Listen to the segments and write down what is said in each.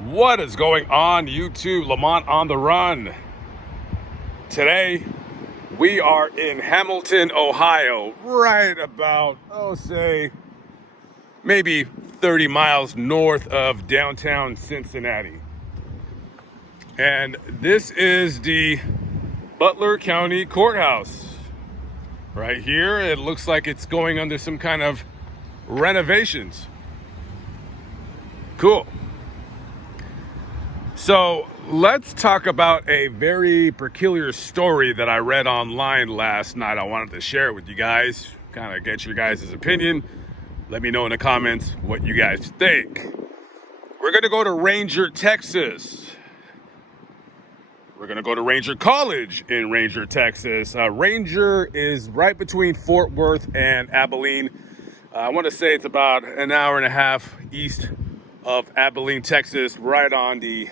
What is going on, YouTube? Lamont on the Run. Today, we are in Hamilton, Ohio, right about, maybe 30 miles north of downtown Cincinnati. And this is the Butler County Courthouse. Right here, it looks like it's going under some kind of renovations. Cool. So let's talk about a very peculiar story that I read online last night. I wanted to share it with you guys, kind of get your guys' opinion. Let me know in the comments what you guys think. We're going to go to Ranger, Texas. We're going to go to Ranger College in Ranger, Texas. Ranger is right between Fort Worth and Abilene. I want to say it's about an hour and a half east of Abilene, Texas, right on the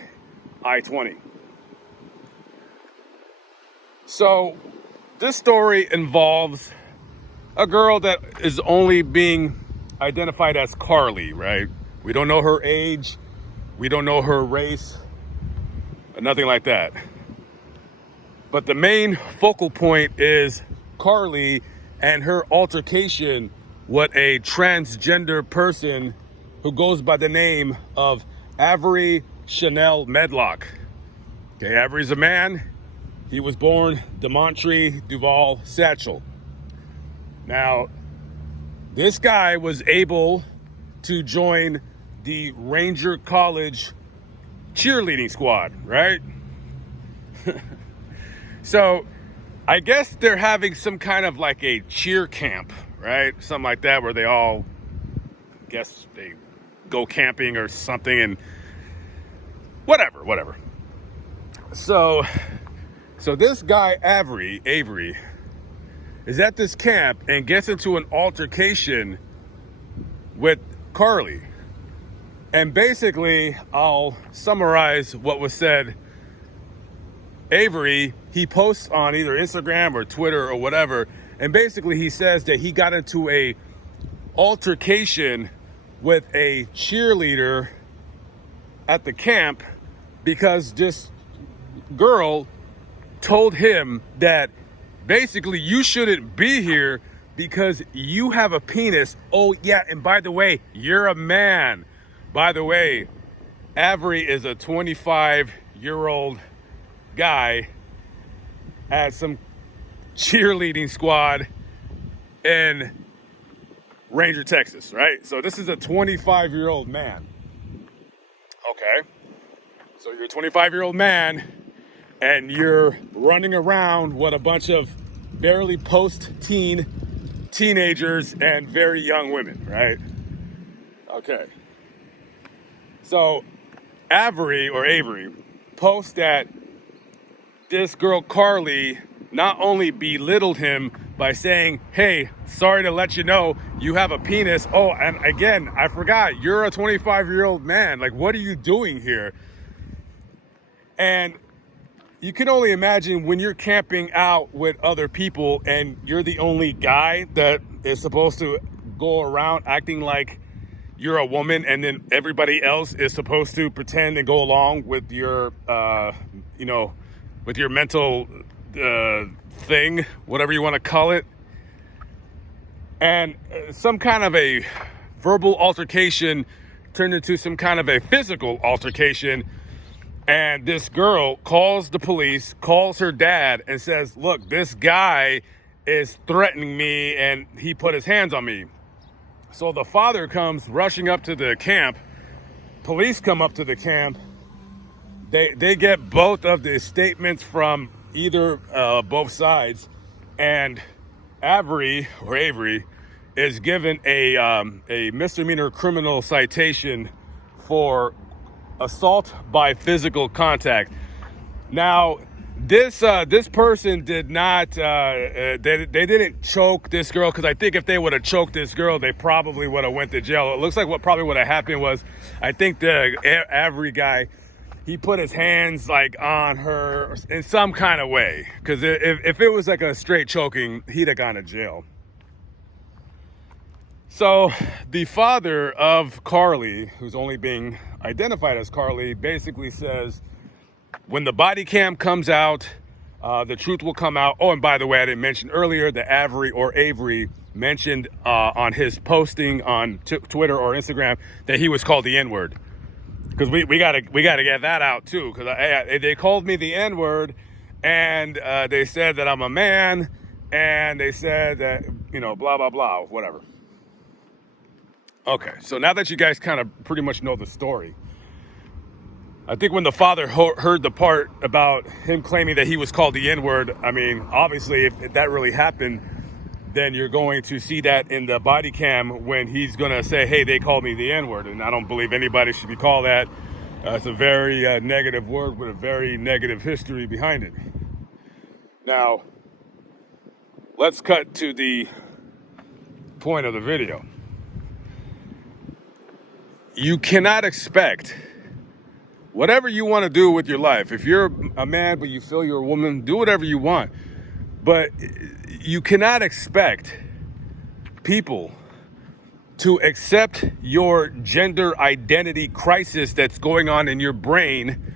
I-20. So this story involves a girl that is only being identified as Carly, right? We don't know her age. We don't know her race. Nothing like that. But the main focal point is Carly and her altercation with a transgender person who goes by the name of Avery Chanel Medlock. Okay, Avery's a man. He was born Demontry Duval Satchel. Now, this guy was able to join the Ranger College cheerleading squad, right? So, I guess they're having some kind of like a cheer camp, right? Something like that, where they all, guess they go camping or something, and whatever. So this guy, Avery, is at this camp and gets into an altercation with Carly. And basically, I'll summarize what was said. Avery, he posts on either Instagram or Twitter or whatever, and basically he says that he got into a altercation with a cheerleader at the camp because this girl told him that basically you shouldn't be here because you have a penis. Oh yeah, and by the way, you're a man. By the way, Avery is a 25-year-old guy at some cheerleading squad in Ranger, Texas, right? So this is a 25-year-old man. Okay. So you're a 25-year-old man and you're running around with a bunch of barely post-teen teenagers and very young women, right? Okay. So Avery posts that this girl Carly not only belittled him by saying, hey, sorry to let you know you have a penis. Oh, and again, I forgot, you're a 25-year-old man. Like, what are you doing here? And you can only imagine when you're camping out with other people and you're the only guy that is supposed to go around acting like you're a woman, and then everybody else is supposed to pretend and go along with your, with your mental thing, whatever you want to call it. And some kind of a verbal altercation turned into some kind of a physical altercation. And this girl calls the police, calls her dad, and says, look, this guy is threatening me and he put his hands on me. So the father comes rushing up to the camp. Police come up to the camp. They get both of the statements from either both sides, and Avery is given a misdemeanor criminal citation for assault by physical contact. Now, this person did not they didn't choke this girl, because I think if they would have choked this girl, they probably would have went to jail. It looks like what probably would have happened was, I think the Avery guy, he put his hands like on her in some kind of way, because if it was like a straight choking, he'd have gone to jail. So the father of Carly, who's only being identified as Carly, basically says, when the body cam comes out, the truth will come out. Oh, and by the way, I didn't mention earlier that Avery mentioned on his posting on Twitter or Instagram that he was called the N-word. Because we gotta get that out too. Because they called me the N-word, and they said that I'm a man, and they said that, you know, blah blah blah, whatever. Okay, so now that you guys kind of pretty much know the story, I think when the father heard the part about him claiming that he was called the N-word, I mean, obviously, if that really happened, then you're going to see that in the body cam when he's going to say, hey, they called me the N-word. And I don't believe anybody should be called that. It's a very negative word with a very negative history behind it. Now, let's cut to the point of the video. You cannot expect whatever you want to do with your life. If you're a man but you feel you're a woman, do whatever you want. But you cannot expect people to accept your gender identity crisis that's going on in your brain.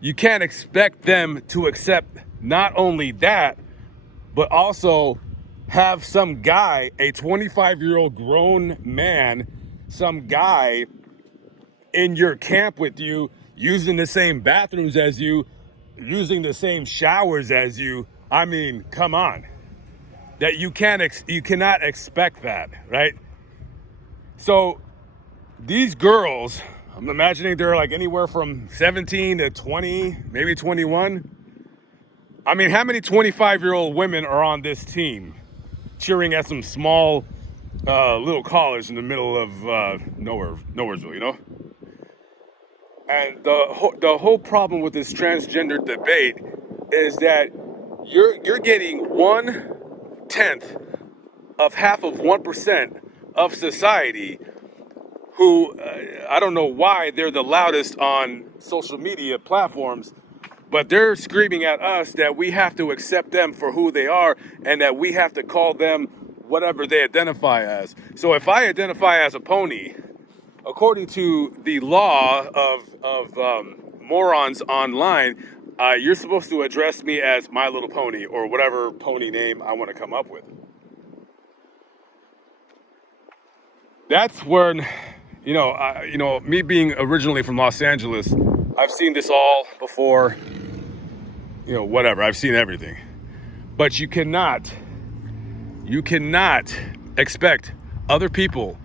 You can't expect them to accept not only that, but also have some guy, a 25-year-old grown man, some guy in your camp with you, using the same bathrooms as you, using the same showers as you. I mean, come on. That you cannot expect that, right? So these girls, I'm imagining they're like anywhere from 17 to 20, maybe 21. I mean, how many 25-year-old women are on this team cheering at some small little college in the middle of Nowheresville, you know? And the whole problem with this transgender debate is that you're getting 1/10 of half of 1% of society who I don't know why they're the loudest on social media platforms, but they're screaming at us that we have to accept them for who they are and that we have to call them whatever they identify as. So if I identify as a pony, according to the law of morons online, you're supposed to address me as My Little Pony or whatever pony name I want to come up with. That's when, me being originally from Los Angeles, I've seen this all before, whatever. I've seen everything. But you cannot expect other people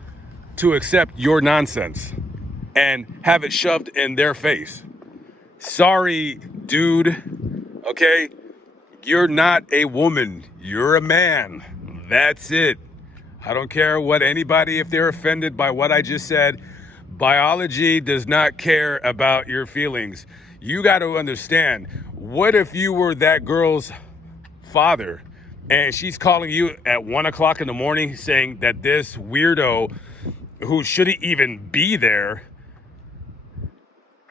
to accept your nonsense and have it shoved in their face. Sorry, dude, okay? You're not a woman, you're a man. That's it. I don't care what anybody, if they're offended by what I just said. Biology does not care about your feelings. You got to understand, what if you were that girl's father and she's calling you at 1 o'clock in the morning saying that this weirdo who shouldn't even be there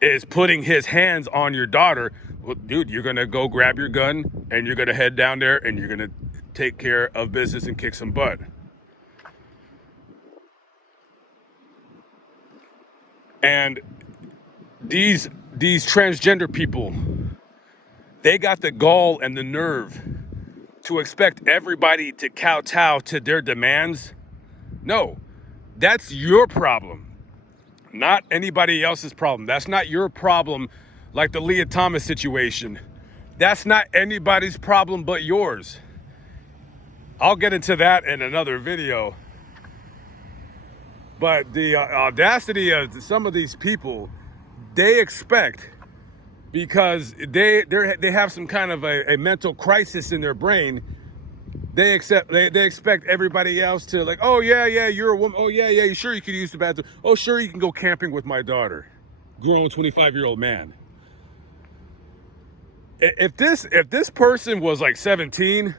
is putting his hands on your daughter? Well, dude, you're going to go grab your gun and you're going to head down there and you're going to take care of business and kick some butt. And these transgender people, they got the gall and the nerve to expect everybody to kowtow to their demands. No, that's your problem, not anybody else's problem. That's not your problem, like the Leah Thomas situation. That's not anybody's problem but yours. I'll get into that in another video. But the audacity of some of these people, they expect, because they have some kind of a mental crisis in their brain, they expect everybody else to, like, oh yeah, you're a woman. Oh yeah, sure you can use the bathroom. Oh sure you can go camping with my daughter, grown 25-year-old man. If this person was like 17,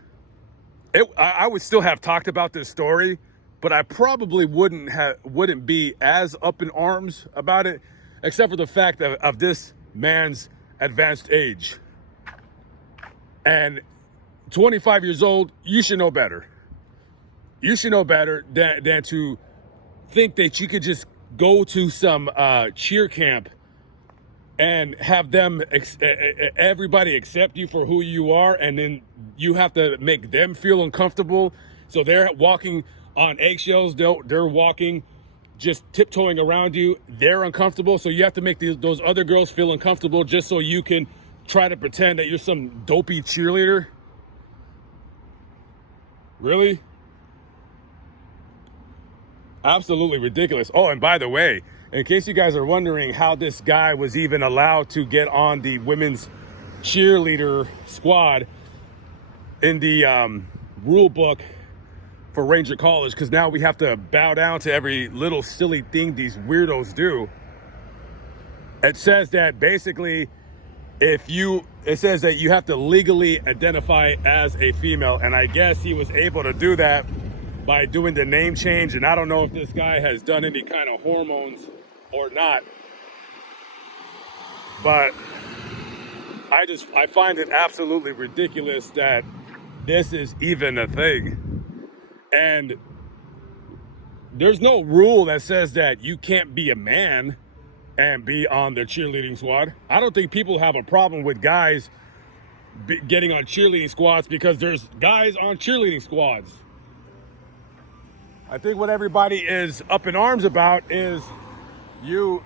I would still have talked about this story. But I probably wouldn't be as up in arms about it, except for the fact of this man's advanced age. And 25 years old, you should know better. you should know better than to think that you could just go to some cheer camp and have them, everybody accept you for who you are, and then you have to make them feel uncomfortable. So they're walking on eggshells, they're walking, just tiptoeing around you. They're uncomfortable, so you have to make those other girls feel uncomfortable just so you can try to pretend that you're some dopey cheerleader. Really? Absolutely ridiculous. Oh, and by the way, in case you guys are wondering how this guy was even allowed to get on the women's cheerleader squad in the rule book for Ranger College, because now we have to bow down to every little silly thing these weirdos do. It says that basically it says that you have to legally identify as a female, and I guess he was able to do that by doing the name change. And I don't know if this guy has done any kind of hormones or not, but I find it absolutely ridiculous that this is even a thing. And there's no rule that says that you can't be a man and be on the cheerleading squad. I don't think people have a problem with guys getting on cheerleading squads because there's guys on cheerleading squads. I think what everybody is up in arms about is you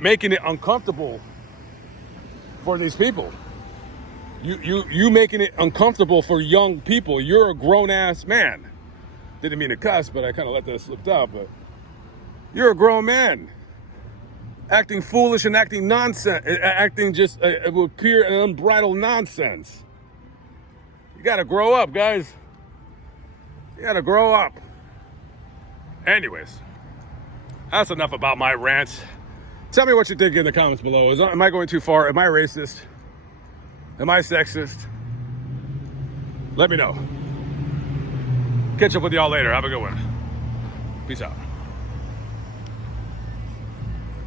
making it uncomfortable for these people. You making it uncomfortable for young people. You're a grown-ass man. Didn't mean to cuss, but I kind of let that slip out. But you're a grown man, acting foolish and acting nonsense, acting just with pure and unbridled nonsense. You gotta grow up, guys. You gotta grow up. Anyways, that's enough about my rant. Tell me what you think in the comments below. Am I going too far? Am I racist? Am I sexist? Let me know. Catch up with y'all later. Have a good one. Peace out.